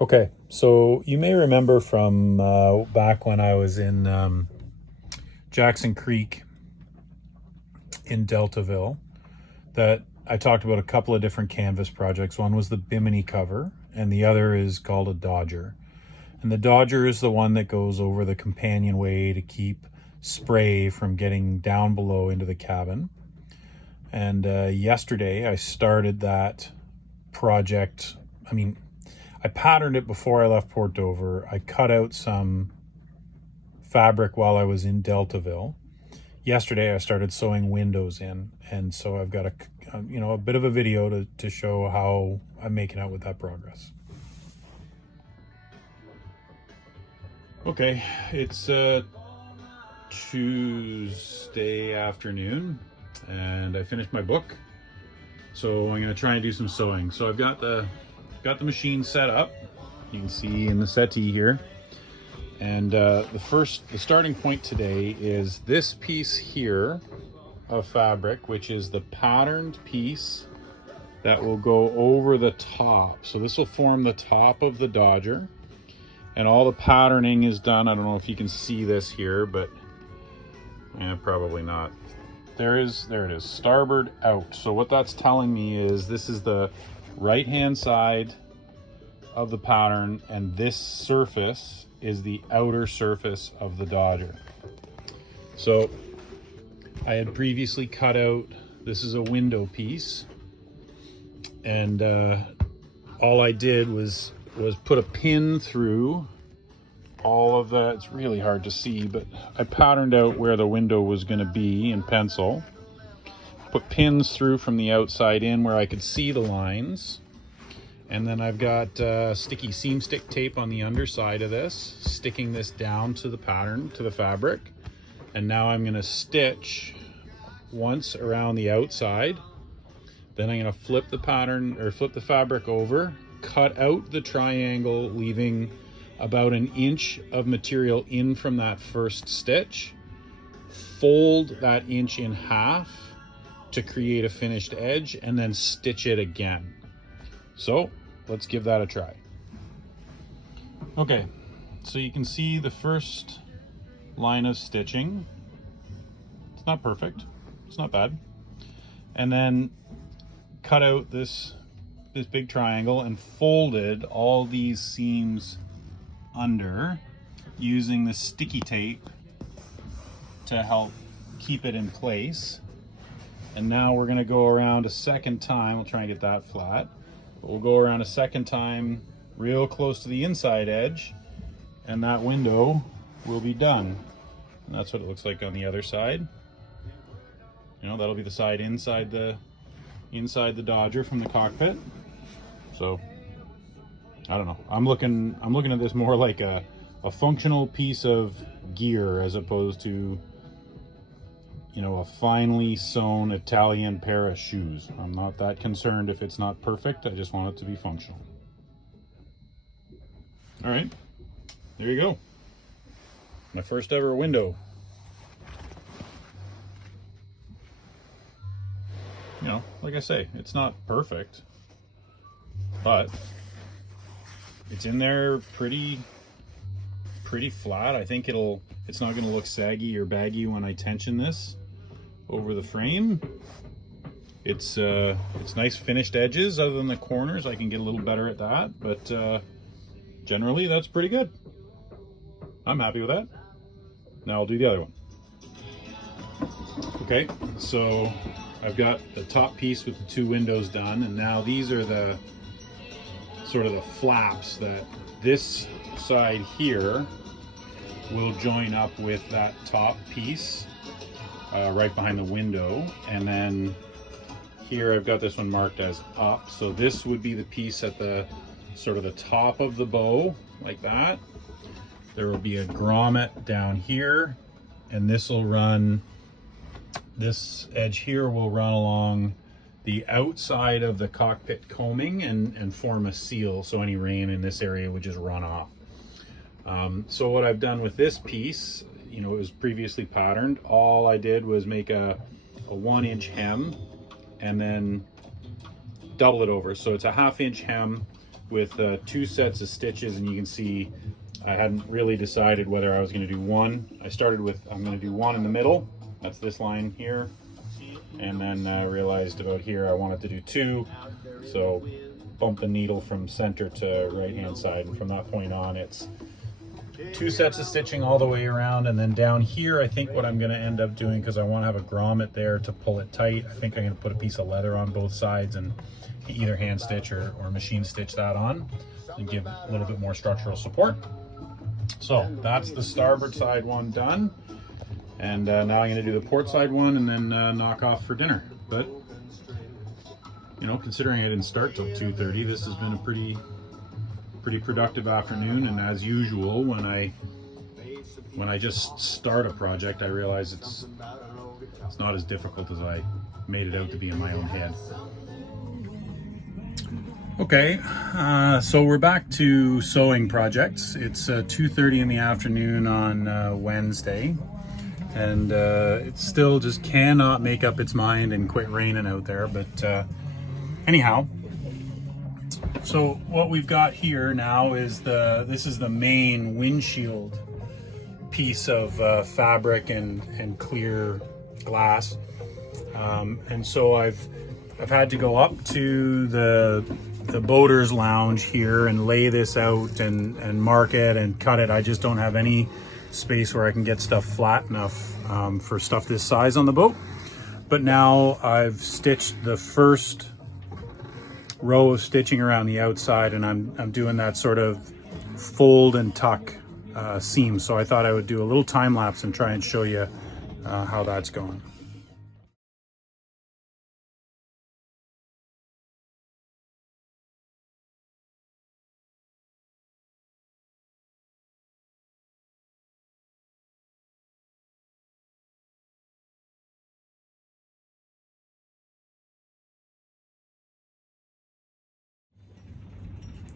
Okay, so you may remember from back when I was in Jackson Creek in Deltaville that I talked about a couple of different canvas projects. One was the Bimini cover, and the other is called a Dodger. And the Dodger is the one that goes over the companionway to keep spray from getting down below into the cabin. And yesterday I started that project. I patterned it before I left Port Dover. I cut out some fabric while I was in Deltaville. Yesterday I started sewing windows in, and so I've got a bit of a video to show how I'm making out with that progress. Okay, it's Tuesday afternoon and I finished my book, so I'm going to try and do some sewing. So I've got the machine set up, you can see in the settee here, and the starting point today is this piece here of fabric, which is the patterned piece that will go over the top. So this will form the top of the Dodger, and all the patterning is done. I don't know if you can see this here, but probably not. There it is, starboard out. So what that's telling me is this is the right hand side of the pattern, and this surface is the outer surface of the Dodger. So I had previously cut out, this is a window piece, and all I did was put a pin through all of that. It's really hard to see, but I patterned out where the window was going to be in pencil, put pins through from the outside in where I could see the lines, and then I've got sticky seam stick tape on the underside of this, sticking this down to the pattern, to the fabric. And now I'm going to stitch once around the outside, then I'm going to flip the pattern, or flip the fabric over, cut out the triangle, leaving about an inch of material in from that first stitch, fold that inch in half to create a finished edge, and then stitch it again. So let's give that a try. Okay, so you can see the first line of stitching. It's not perfect, it's not bad. And then cut out this big triangle and folded all these seams under, using the sticky tape to help keep it in place. And now we're going to go around a second time. We'll try and get that flat, but we'll go around a second time real close to the inside edge, and that window will be done. And that's what it looks like on the other side. That'll be the side inside the Dodger from the cockpit. So I don't know. I'm looking at this more like a functional piece of gear as opposed to, a finely sewn Italian pair of shoes. I'm not that concerned if it's not perfect. I just want it to be functional. All right, there you go. My first ever window. Like I say, it's not perfect, but it's in there pretty flat. I think it's not going to look saggy or baggy when I tension this over the frame. It's nice finished edges, other than the corners. I can get a little better at that, but generally that's pretty good. I'm happy with that. Now I'll do the other one. Okay, so I've got the top piece with the two windows done, and now these are the sort of the flaps that this side here will join up with that top piece right behind the window. And then here I've got this one marked as up, so this would be the piece at the sort of the top of the bow, like that. There will be a grommet down here, and this edge here will run along the outside of the cockpit combing and form a seal, so any rain in this area would just run off. So what I've done with this piece, it was previously patterned. All I did was make a 1-inch hem and then double it over. So it's a 1/2 inch hem with 2 sets of stitches, and you can see I hadn't really decided whether I was going to do one. I started with, I'm going to do one in the middle, that's this line here, and then realized about here I wanted to do 2, so bump the needle from center to right hand side, and from that point on it's 2 sets of stitching all the way around. And then down here, I think what I'm going to end up doing, because I want to have a grommet there to pull it tight, I think I'm going to put a piece of leather on both sides and either hand stitch or machine stitch that on and give a little bit more structural support. So that's the starboard side one done, and now I'm going to do the port side one and then knock off for dinner. But you know, considering I didn't start till 2:30, this has been a pretty productive afternoon. And as usual, when I just start a project, I realize it's not as difficult as I made it out to be in my own head. Okay, so we're back to sewing projects. It's 2:30 in the afternoon on Wednesday, and it still just cannot make up its mind and quit raining out there. But anyhow, so what we've got here now is this is the main windshield piece of fabric and clear glass, and so I've had to go up to the boaters lounge here and lay this out and mark it and cut it. I just don't have any space where I can get stuff flat enough for stuff this size on the boat. But now I've stitched the first row of stitching around the outside, and I'm doing that sort of fold and tuck seam. So I thought I would do a little time lapse and try and show you how that's going.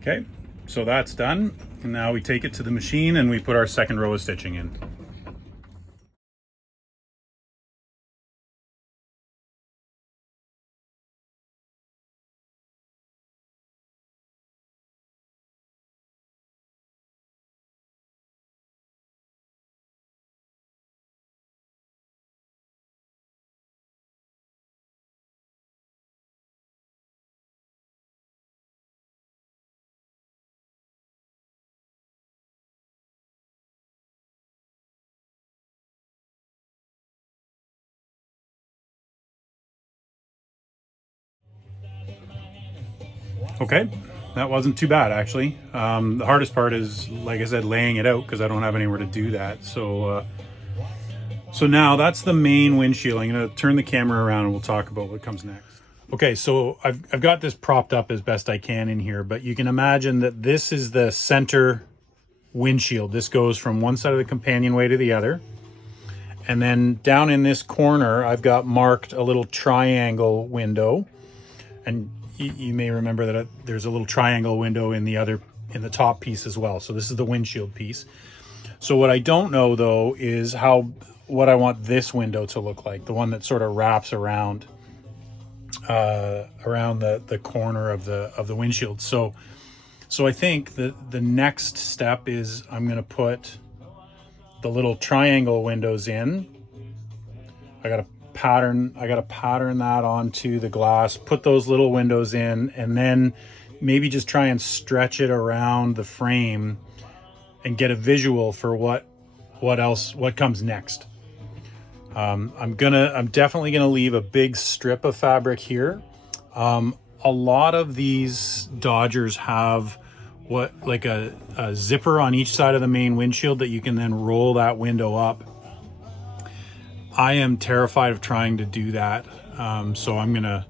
Okay, so that's done. And now we take it to the machine and we put our second row of stitching in. Okay, that wasn't too bad actually. The hardest part is, like I said, laying it out because I don't have anywhere to do that. So now that's the main windshield. I'm gonna turn the camera around and we'll talk about what comes next. Okay, so I've got this propped up as best I can in here, but you can imagine that this is the center windshield. This goes from one side of the companionway to the other. And then down in this corner, I've got marked a little triangle window. And you may remember that there's a little triangle window in the top piece as well. So this is the windshield piece. So what I don't know though is what I want this window to look like, the one that sort of wraps around the corner of the windshield. So I think that the next step is I'm going to put the little triangle windows in. I got to pattern that onto the glass, put those little windows in, and then maybe just try and stretch it around the frame and get a visual for what comes next. I'm definitely gonna leave a big strip of fabric here. A lot of these Dodgers have like a zipper on each side of the main windshield that you can then roll that window up. I am terrified of trying to do that. So I'm gonna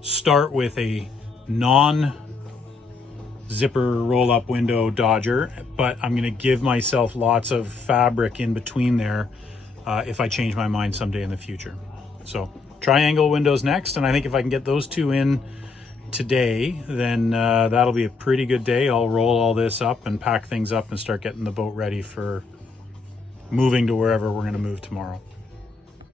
start with a non-zipper roll-up window Dodger, but I'm gonna give myself lots of fabric in between there if I change my mind someday in the future. So triangle windows next, and I think if I can get those two in today, then that'll be a pretty good day. I'll roll all this up and pack things up and start getting the boat ready for moving to wherever we're gonna move tomorrow.